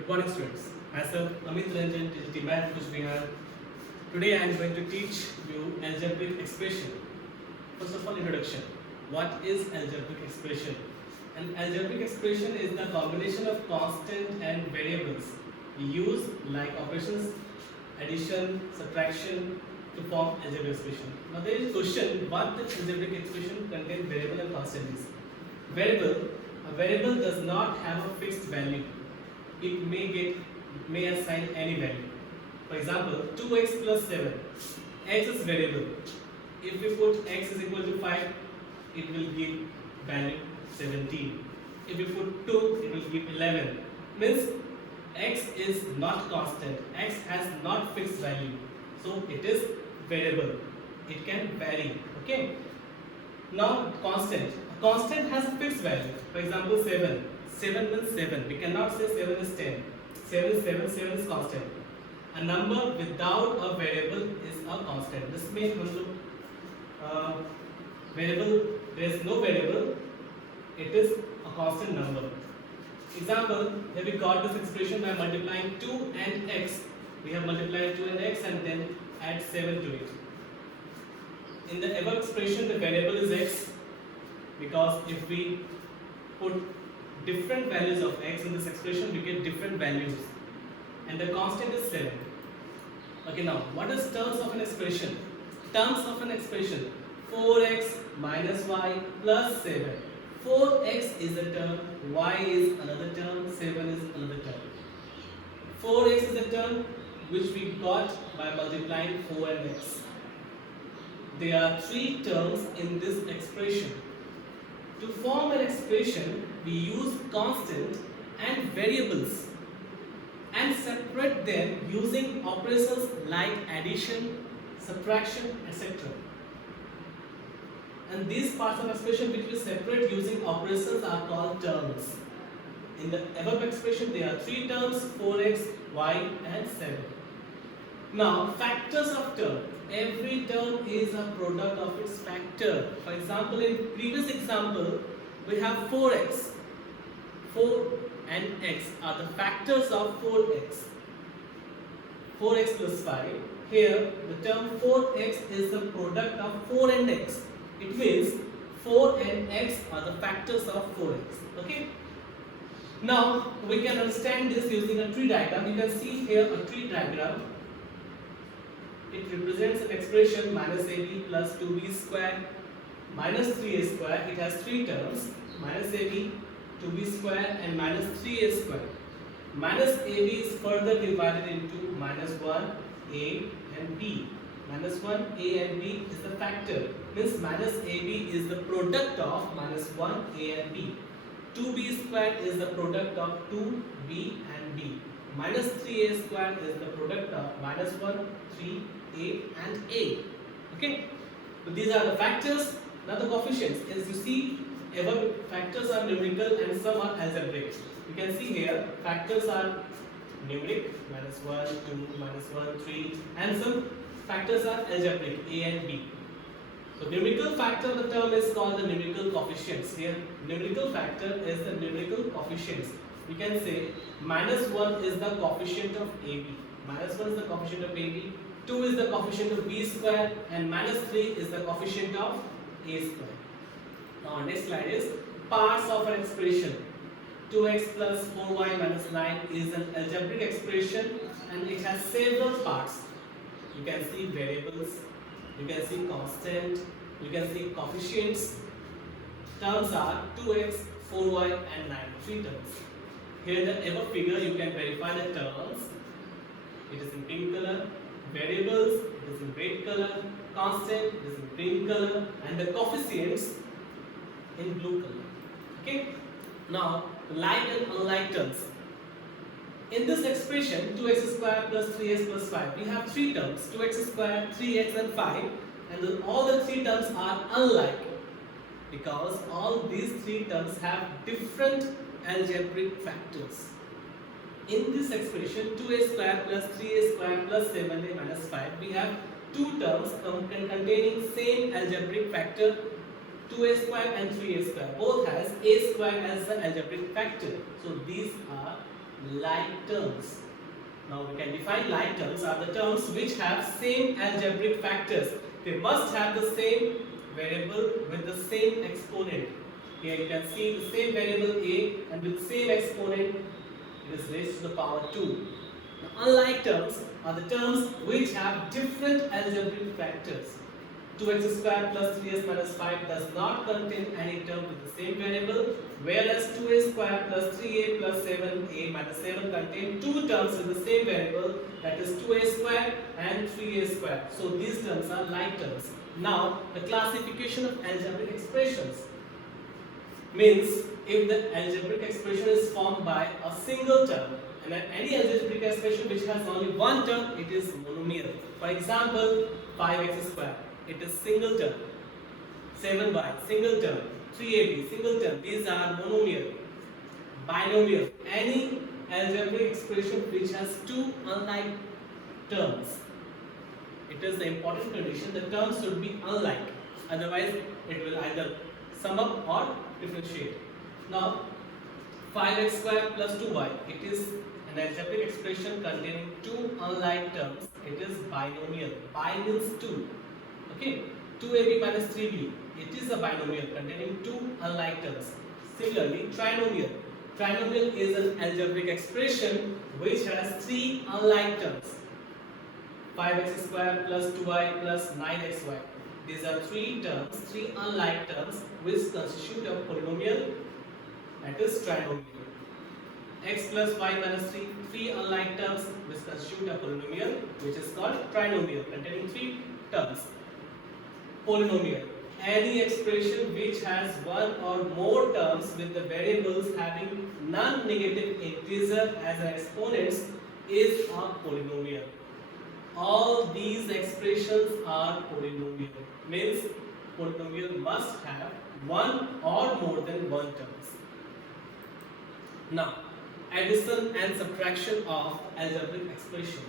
Good morning, students. Myself, Amit Ranjan, Digital Math Coach Bihar. Today I am going to teach you algebraic expression. First of all, introduction. What is algebraic expression? An algebraic expression is the combination of constant and variables used like operations, addition, subtraction to form algebraic expression. Now there is a question: what the algebraic expression contains variable and constant is? A variable does not have a fixed value. It may assign any value. For example, 2x plus 7. X is variable. If we put x is equal to 5, it will give value 17. If we put 2, it will give 11. Means x is not constant. X has not fixed value. So it is variable. It can vary. Okay. Now constant. A constant has a fixed value. For example, 7. 7 means 7. We cannot say 7 is 10. 7 is 7. 7 is constant. A number without a variable is a constant. This means variable, there is no variable. It is a constant number. Example, here we got this expression by multiplying 2 and x. We have multiplied 2 and x and then add 7 to it. In the above expression, the variable is x, because if we put different values of x in this expression, we get different values, and the constant is 7. Okay, now what is terms of an expression? Terms of an expression: 4x minus y plus 7. 4x is a term, y is another term, 7 is another term. 4x is a term which we got by multiplying 4 and x. There are 3 terms in this expression. To form an expression, we use constant and variables and separate them using operations like addition, subtraction, etc. And these parts of expression which we separate using operations are called terms. In the above expression, there are 3 terms: 4x, y, and 7. Now, factors of term. Every term is a product of its factor. For example, in previous example, we have 4x. 4 and x are the factors of 4x. 4x plus 5. Here, the term 4x is the product of 4 and x. It means 4 and x are the factors of 4x. Okay? Now, we can understand this using a tree diagram. You can see here a tree diagram. It represents an expression minus ab plus 2b square minus 3a square. It has 3 terms: minus ab, 2b square, and minus 3a square. Minus ab is further divided into minus 1, a, and b. Minus 1, a, and b is the factor. Means minus ab is the product of minus 1, a, and b. 2b square is the product of 2, b, and b. Minus 3a square is the product of minus 1, 3, a, and a. Okay, so these are the factors. Now the coefficients, as you see, above factors are numerical and some are algebraic. You can see here factors are numeric, minus 1, 2, minus 1, 3, and some factors are algebraic, a and b. So numerical factor of the term is called the numerical coefficients. Here numerical factor is the numerical coefficients. You can say minus 1 is the coefficient of ab. Minus 1 is the coefficient of ab. 2 is the coefficient of b square, and minus 3 is the coefficient of a square. Now our next slide is parts of an expression. 2x plus 4y minus 9 is an algebraic expression and it has several parts. You can see variables, you can see constant, you can see coefficients. Terms are 2x, 4y, and 9, 3 terms. Here in the above figure you can verify the terms. It is in pink color. Variables, it is in red color. Constant, it is in green color. And the coefficients in blue color. Okay. Now, like and unlike terms. In this expression, 2x square plus 3x plus 5, we have 3 terms: 2x square, 3x, and 5. And all the 3 terms are unlike, because all these 3 terms have different algebraic factors. In this expression, 2a square plus 3a square plus 7a minus 5, we have 2 terms containing same algebraic factor, 2a square and 3a square. Both has a square as the algebraic factor. So these are like terms. Now we can define like terms are the terms which have same algebraic factors. They must have the same variable with the same exponent. Here you can see the same variable a and with the same exponent it is raised to the power 2. Now, unlike terms are the terms which have different algebraic factors. 2x square plus 3s minus 5 does not contain any term with the same variable, whereas 2a square plus 3a plus 7a minus 7 contain two terms with the same variable, that is 2a square and 3a square. So these terms are like terms. Now the classification of algebraic expressions means if the algebraic expression is formed by a single term, and any algebraic expression which has only one term, it is monomial. For example, 5x square, it is single term. 7y, single term. 3ab, single term. These are monomial. Binomial, any algebraic expression which has two unlike terms. It is the important condition, the terms should be unlike, otherwise it will either sum up or differentiate. Now 5x square plus 2y, it is an algebraic expression containing two unlike terms. It is binomial. Bi means two. Okay. 2ab minus 3b, it is a binomial containing two unlike terms. Similarly, trinomial. Trinomial is an algebraic expression which has three unlike terms. 5x square plus 2y plus 9xy. These are three terms, three unlike terms which constitute a polynomial, that is trinomial. X plus y minus 3, three unlike terms which constitute a polynomial, which is called trinomial, containing three terms. Polynomial, any expression which has one or more terms with the variables having non-negative integer as exponents is a polynomial. All these expressions are polynomial, means polynomial must have one or more than one terms. Now, addition and subtraction of algebraic expression.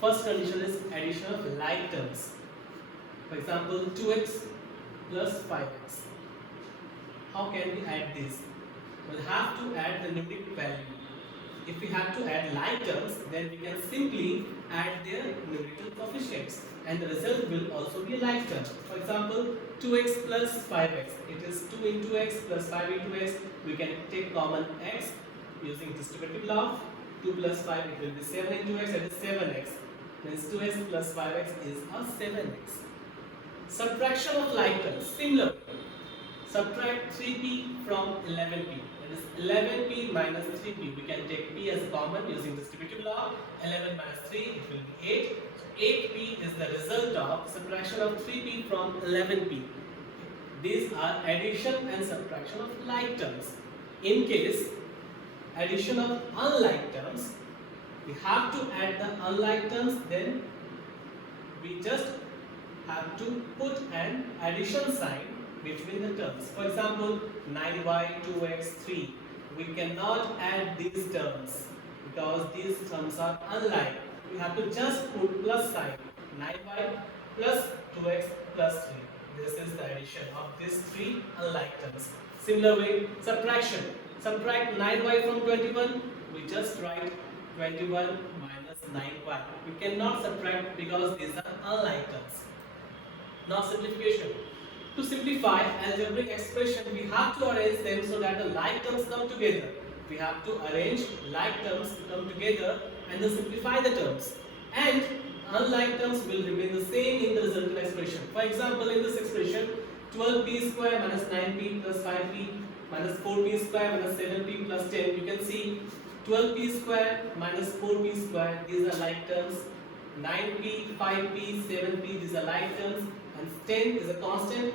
First condition is addition of like terms. For example, 2x plus 5x. How can we add this? We'll have to add the numeric value. If we have to add like terms, then we can simply add their numerical coefficients, and the result will also be a like term. For example, 2x plus 5x, it is 2 into x plus 5 into x. We can take common x using distributive law. 2 plus 5, it will be 7 into x, that is 7x. Means 2x plus 5x is a 7x. Subtraction of like terms, similar. Subtract 3p from 11p. That is 11p minus 3p. We can take p as common using distributive law. 11 minus 3, it will be 8. So 8p is the result of subtraction of 3p from 11p. These are addition and subtraction of like terms. In case addition of unlike terms, we have to add the unlike terms, then we just have to put an addition sign between the terms. For example, 9y, 2x, 3. We cannot add these terms because these terms are unlike. We have to just put plus sign. 9y plus 2x plus 3. This is the addition of these three unlike terms. Similar way, subtraction. Subtract 9y from 21. We just write 21 minus 9y. We cannot subtract because these are unlike terms. Now simplification. To simplify algebraic expression, we have to arrange them so that the like terms come together. We have to arrange like terms to come together and then simplify the terms. And unlike terms will remain the same in the resultant expression. For example, in this expression, 12p square minus 9p plus 5p minus 4p square minus 7p plus 10. You can see 12p square minus 4p square, these are like terms. 9p, 5p, 7p, these are like terms. And 10 is a constant,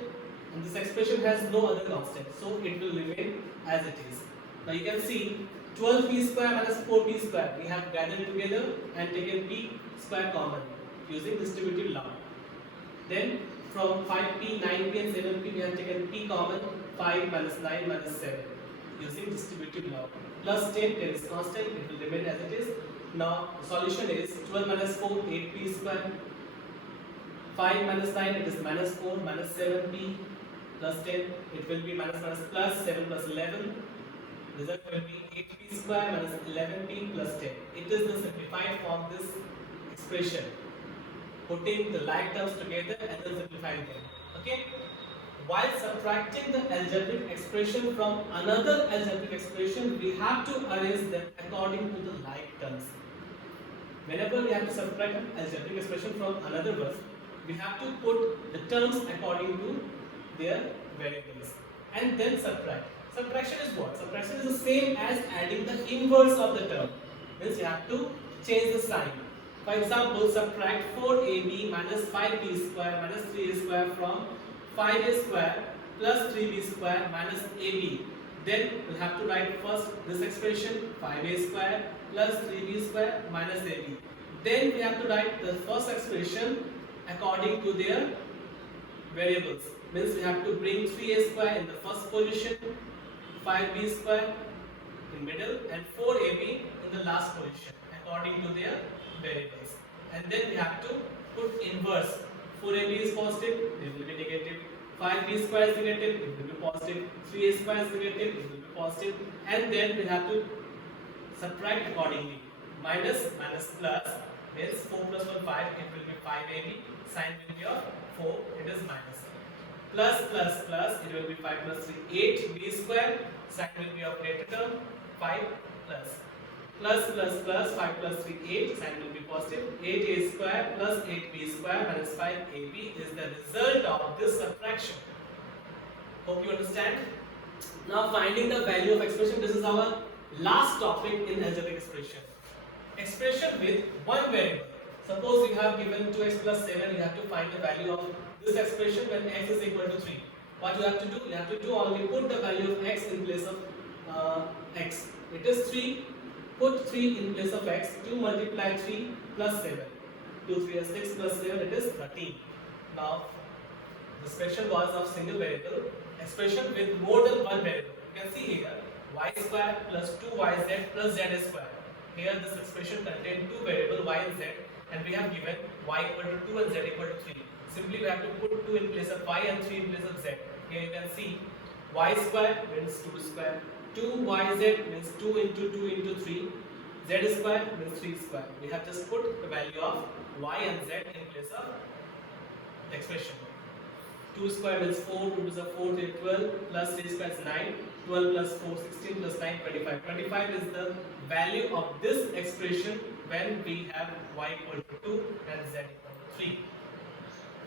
and this expression has no other constant, so it will remain as it is. Now you can see 12p square minus 4p square, we have gathered together and taken p square common using distributive law. Then from 5p, 9p and 7p we have taken p common, 5 minus 9 minus 7 using distributive law. Plus 10 is constant, it will remain as it is. Now the solution is 12 minus 4, 8p square. 5 minus 9, it is minus 4 minus 7p plus 10, it will be minus minus plus 7 plus 11. Result will be 8p square minus 11p plus 10. It is the simplified form of this expression, putting the like terms together and then simplifying them. Okay? While subtracting the algebraic expression from another algebraic expression, we have to arrange them according to the like terms. Whenever we have to subtract an algebraic expression from another one, we have to put the terms according to their variables and then subtract. Subtraction is what? Subtraction is the same as adding the inverse of the term. Means you have to change the sign. For example, subtract 4ab minus 5b square minus 3a square from 5a square plus 3b square minus ab. Then we'll have to write first this expression 5a square plus 3b square minus ab. Then we have to write the first expression according to their variables. Means we have to bring 3a square in the first position, 5b square in middle and 4ab in the last position according to their variables. And then we have to put inverse. 4ab is positive, it will be negative. 5b square is negative, it will be positive. 3a square is negative, it will be positive. And then we have to subtract accordingly. Minus plus means 4 plus 1 5, it will be 5ab. Sign will be of 4, it is minus. Plus, it will be 5 plus 3, 8b square. Sign will be of greater term, 5 plus. Plus 5 plus 3, 8. Sign will be positive. 8a square plus 8b square minus 5ab is the result of this subtraction. Hope you understand. Now finding the value of expression. This is our last topic in algebraic expression. Expression with one variable. Suppose you have given 2x plus 7, you have to find the value of this expression when x is equal to 3. What you have to do? You have to do only put the value of x in place of x. It is 3. Put 3 in place of x. 2 multiply 3 plus 7. 2 3 is 6 plus 7, it is 13. Now, the expression was of single variable. Expression with more than one variable. You can see here y square plus 2yz plus z square. Here this expression contains two variables y and z, and we have given y equal to 2 and z equal to 3. Simply we have to put 2 in place of y and 3 in place of z. Here you can see y square means 2 square, 2yz means 2 into 2 into 3, z square means 3 square. We have just put the value of y and z in place of the expression. 2 square means 4, 2 is 4, 3 12, plus 3 square is 9, 12 plus 4 16 plus 9 25. 25 is the value of this expression when we have y equal to 2 and z equal to 3.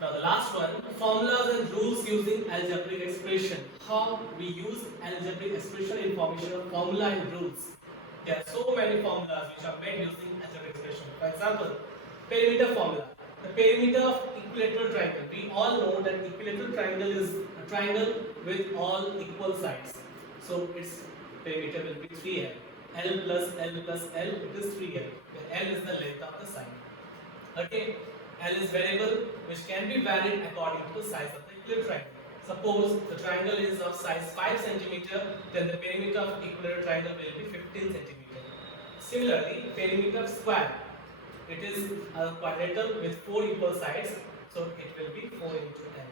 Now the last one, formulas and rules using algebraic expression. How we use algebraic expression in formation of formula and rules. There are so many formulas which are made using algebraic expression. For example, perimeter formula. The perimeter of equilateral triangle. We all know that equilateral triangle is a triangle with all equal sides. So its perimeter will be 3L. L plus L plus L, it is 3L. L is the length of the side. Okay. L is variable which can be varied according to the size of the equilateral triangle. Suppose the triangle is of size 5 cm, then the perimeter of equilateral triangle will be 15 cm. Similarly, perimeter of square. It is a quadrilateral with 4 equal sides, so it will be 4 into L.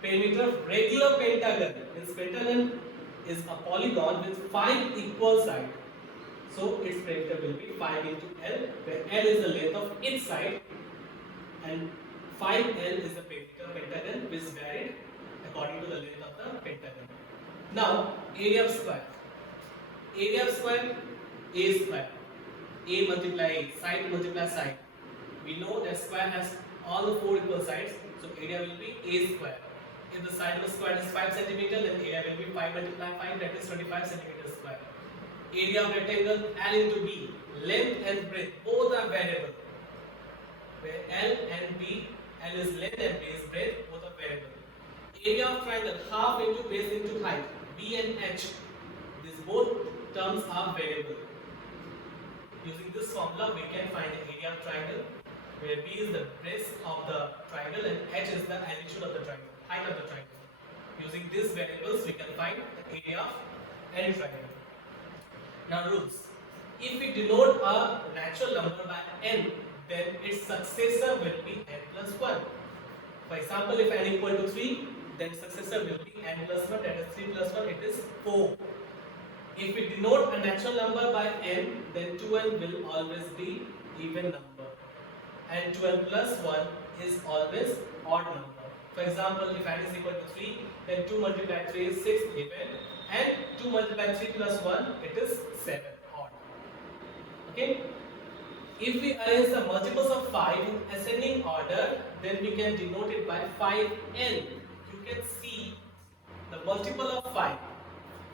Perimeter of regular pentagon. Means pentagon is a polygon with 5 equal sides. So its perimeter will be 5 into L, where L is the length of each side and 5L is the perimeter of pentagon which is varied according to the length of the pentagon. Now, area of square. Area of square, A square. A multiply A, side multiply side. We know that square has all the 4 equal sides, so area will be A square. If the side of the square is 5 cm, then area will be 5 multiply 5, that is 25 cm square. Area of rectangle, L into B. Length and breadth, both are variable. Where L and B, L is length and B is breadth, both are variable. Area of triangle, half into base into height, B and H. These both terms are variable. Using this formula, we can find the area of triangle, where B is the base of the triangle and H is the altitude of the triangle, height of the triangle. Using these variables, we can find the area of any triangle. Now rules. If we denote a natural number by n, then its successor will be n plus 1. For example, if n equal to 3, then successor will be n plus 1, that is 3 plus 1, it is 4. If we denote a natural number by n, then 2n will always be even number, and 2n plus 1 is always odd number. For example, if n is equal to 3, then 2 multiplied 3 is 6 even, and 2 multiplied 3 plus 1, it is 7 odd. Okay? If we arrange the multiples of 5 in ascending order, then we can denote it by 5n. You can see the multiple of 5.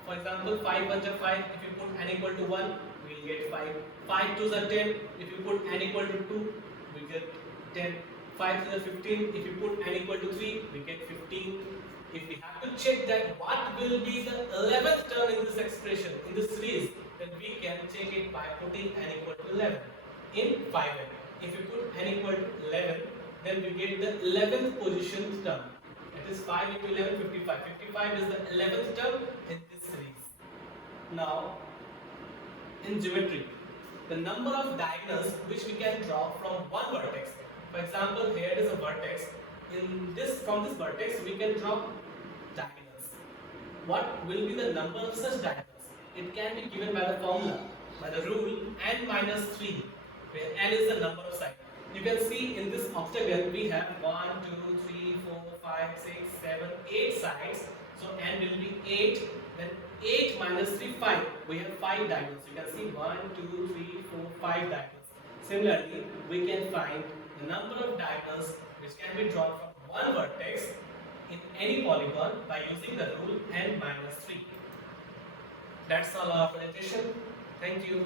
For example, 5 1 is 5. If you put n equal to 1, we will get 5. 5 2 is 10. If you put n equal to 2, we get 10. 5 3 is 15. If you put n equal to 3, we get 15. If we have to check that what will be the 11th term in this expression, in this series, then we can check it by putting n equal to 11 in 5n. If you put n equal to 11, then we get the 11th position term. It is 5 into 11, 55. 55 is the 11th term in this series. Now, in geometry, the number of diagonals which we can draw from one vertex. For example, here is a vertex. From this vertex, we can draw diagonals. What will be the number of such diagonals? It can be given by the formula, by the rule n minus 3, where n is the number of sides. You can see in this octagon we have 1, 2, 3, 4, 5, 6, 7, 8 sides. So n will be 8. Then 8 minus 3, 5. We have 5 diagonals. You can see 1, 2, 3, 4, 5 diagonals. Similarly, we can find the number of diagonals which can be drawn from one vertex in any polygon by using the rule n minus 3. That's all our presentation. Thank you.